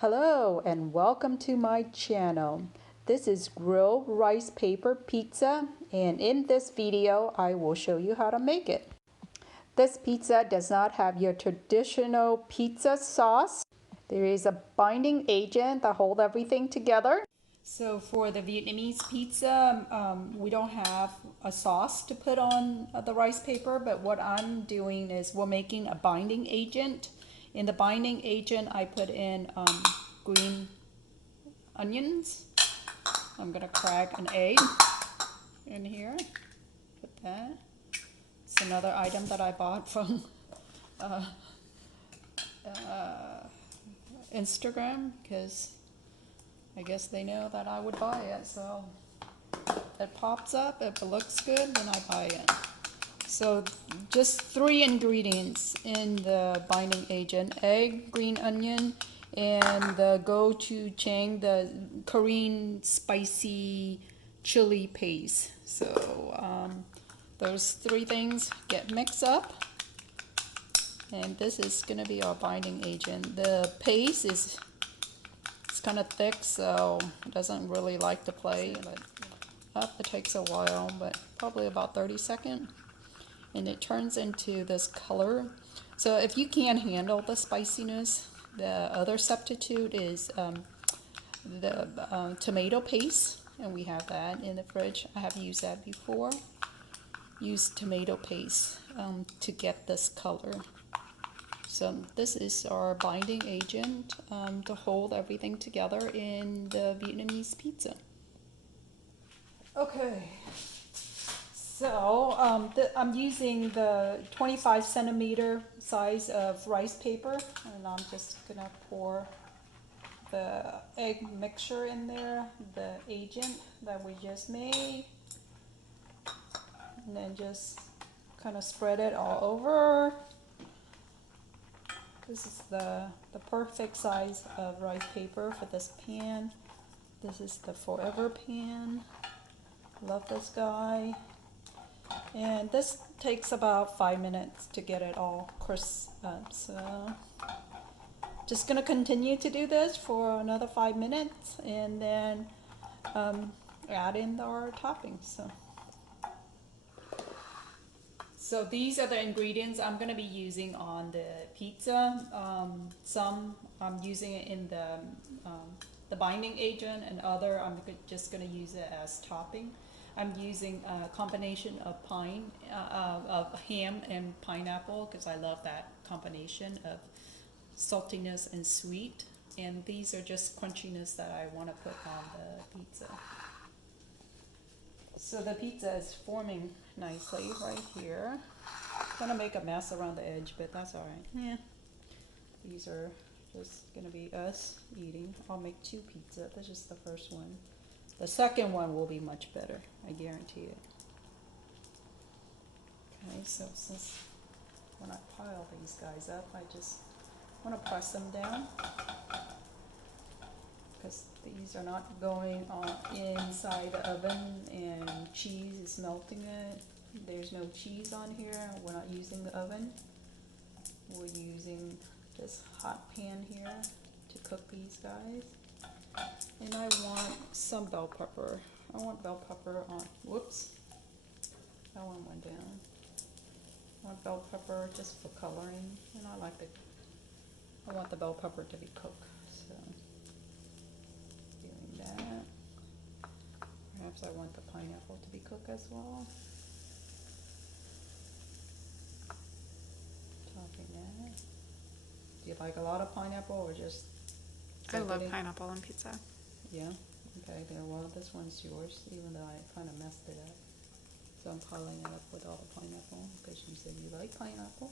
Hello and welcome to my channel. This is grilled rice paper pizza, and in this video I will show you how to make it. This pizza does not have your traditional pizza sauce. There is a binding agent that holds everything together. So for the Vietnamese pizza, we don't have a sauce to put on the rice paper, but what I'm doing is we're making a binding agent. In the binding agent, I put in green onions. I'm gonna crack an egg in here. Put that. It's another item that I bought from Instagram because I guess they know that I would buy it. So it pops up. If it looks good, then I buy it. So just 3 ingredients in the binding agent: egg, green onion, and the gochujang, the Korean spicy chili paste. So those 3 things get mixed up, and this is gonna be our binding agent. The paste is kind of thick, so it doesn't really like to play. But it takes a while, but probably about 30 seconds. And it turns into this color. So if you can't handle the spiciness, the other substitute is the tomato paste, and we have that in the fridge. I have used that before. Use tomato paste to get this color. So this is our binding agent to hold everything together in the Vietnamese pizza. Okay. So I'm using the 25 centimeter size of rice paper, and I'm just gonna pour the egg mixture in there, the agent that we just made, and then just kind of spread it all over. This is the perfect size of rice paper for this pan. This is the forever pan. Love this guy. And this takes about 5 minutes to get it all crisp up. So just gonna continue to do this for another 5 minutes, and then add in our toppings. So these are the ingredients I'm gonna be using on the pizza. Some I'm using it in the binding agent, and other I'm just gonna use it as topping. I'm using a combination of of ham and pineapple because I love that combination of saltiness and sweet. And these are just crunchiness that I want to put on the pizza. So the pizza is forming nicely right here. I'm gonna make a mess around the edge, but that's all right. Yeah. These are just gonna be us eating. I'll make 2 pizza. This is the first one. The second one will be much better, I guarantee it. Okay, so since when I pile these guys up, I just want to press them down because these are not going on inside the oven, and cheese is melting it. There's no cheese on here. We're not using the oven. We're using this hot pan here to cook these guys. And I want some bell pepper. I want bell pepper on, whoops, that one went down. I want bell pepper just for coloring, and I want the bell pepper to be cooked, so doing that. Perhaps I want the pineapple to be cooked as well. Topping that. Do you like a lot of pineapple or just? I love pineapple on pizza. Yeah? Okay, then well, this one's yours, even though I kind of messed it up. So I'm piling it up with all the pineapple because you said you like pineapple.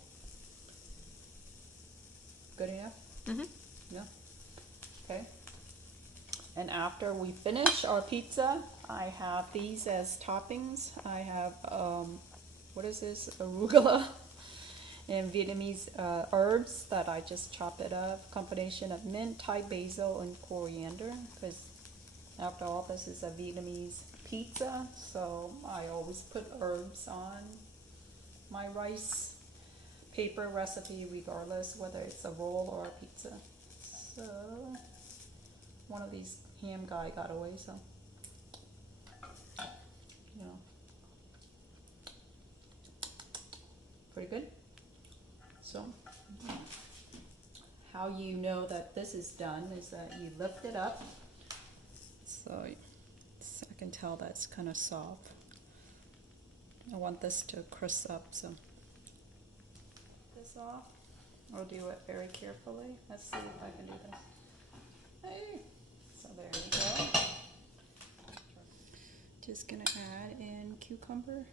Good enough? Mm-hmm. Yeah. Okay. And after we finish our pizza, I have these as toppings. I have, what is this? Arugula and Vietnamese herbs that I just chop it up. Combination of mint, Thai basil, and coriander. Because after all, this is a Vietnamese pizza, so I always put herbs on my rice paper recipe, regardless whether it's a roll or a pizza. So one of these ham guy got away, so, you know. Pretty good. So, how you know that this is done is that you lift it up. So I can tell that's kind of soft. I want this to crisp up, so this off. I'll do it very carefully. Let's see if I can do this. Hey. So there you go. Just gonna add in cucumber.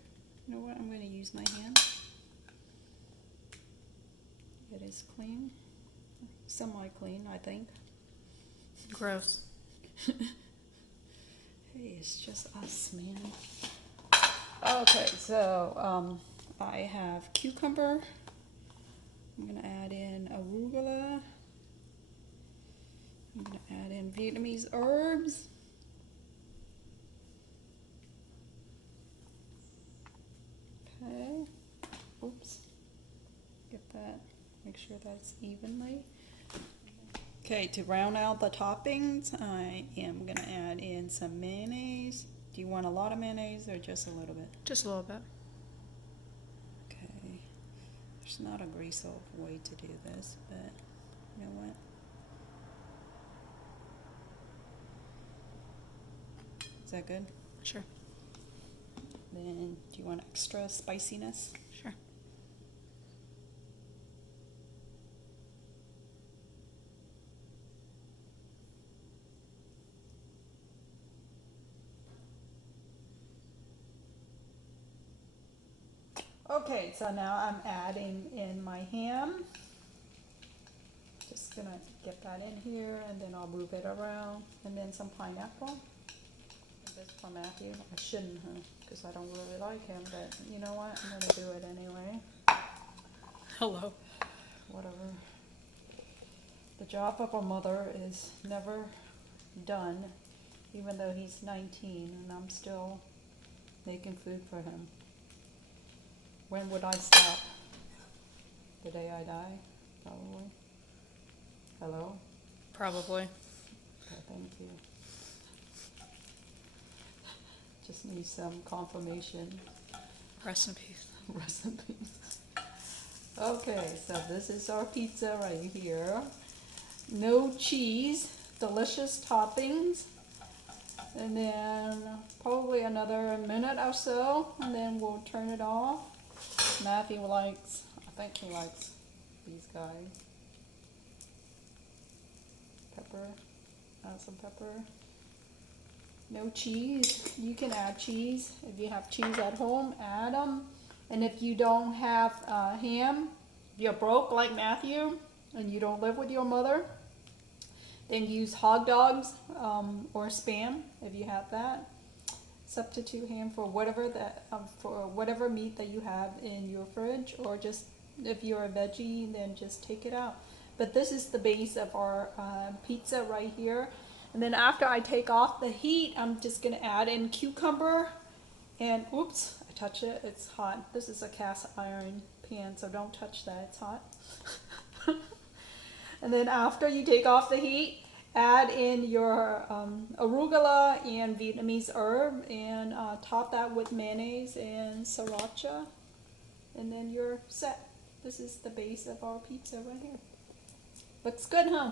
You know what? I'm gonna use my hand. It is clean. Semi-clean, I think. Gross. Hey, it's just us, man. Okay, so I have cucumber. I'm gonna add in arugula. I'm gonna add in Vietnamese herbs. Okay. Oops. Get that. Make sure that's evenly. Okay, to round out the toppings, I am gonna add in some mayonnaise. Do you want a lot of mayonnaise or just a little bit? Just a little bit. Okay. There's not a graceful way to do this, but you know what? Is that good? Sure. Then, do you want extra spiciness? Sure. Okay, so now I'm adding in my ham. Just gonna get that in here and then I'll move it around. And then some pineapple. This for Matthew. I shouldn't, because I don't really like him, but you know what? I'm gonna do it anyway. Hello. Whatever. The job of a mother is never done, even though he's 19 and I'm still making food for him. When would I stop? The day I die? Probably. Hello? Probably. Okay, thank you. Just need some confirmation. Rest in peace. Recipes. Okay, so this is our pizza right here. No cheese, delicious toppings. And then probably another minute or so, and then we'll turn it off. Matthew likes, I think he likes these guys. Pepper, add some pepper. No cheese, you can add cheese. If you have cheese at home, add them. And if you don't have ham, if you're broke like Matthew, and you don't live with your mother, then use hot dogs or Spam if you have that. Substitute ham for whatever meat that you have in your fridge, or just if you're a veggie, then just take it out. But this is the base of our pizza right here. And then after I take off the heat, I'm just gonna add in cucumber. And oops, I touched it. It's hot. This is a cast iron pan, so don't touch that. It's hot. And then after you take off the heat, add in your arugula and Vietnamese herb, and top that with mayonnaise and sriracha, and then you're set. This is the base of our pizza right here. Looks good, huh?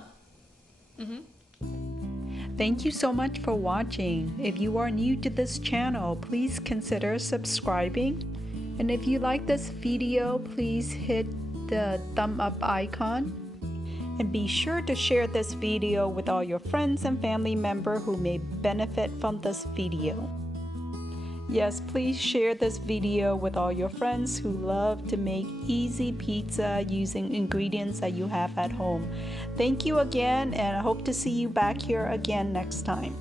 Mm-hmm. Thank you so much for watching. If you are new to this channel, please consider subscribing. And if you like this video, please hit the thumb up icon. And be sure to share this video with all your friends and family members who may benefit from this video. Yes, please share this video with all your friends who love to make easy pizza using ingredients that you have at home. Thank you again, and I hope to see you back here again next time.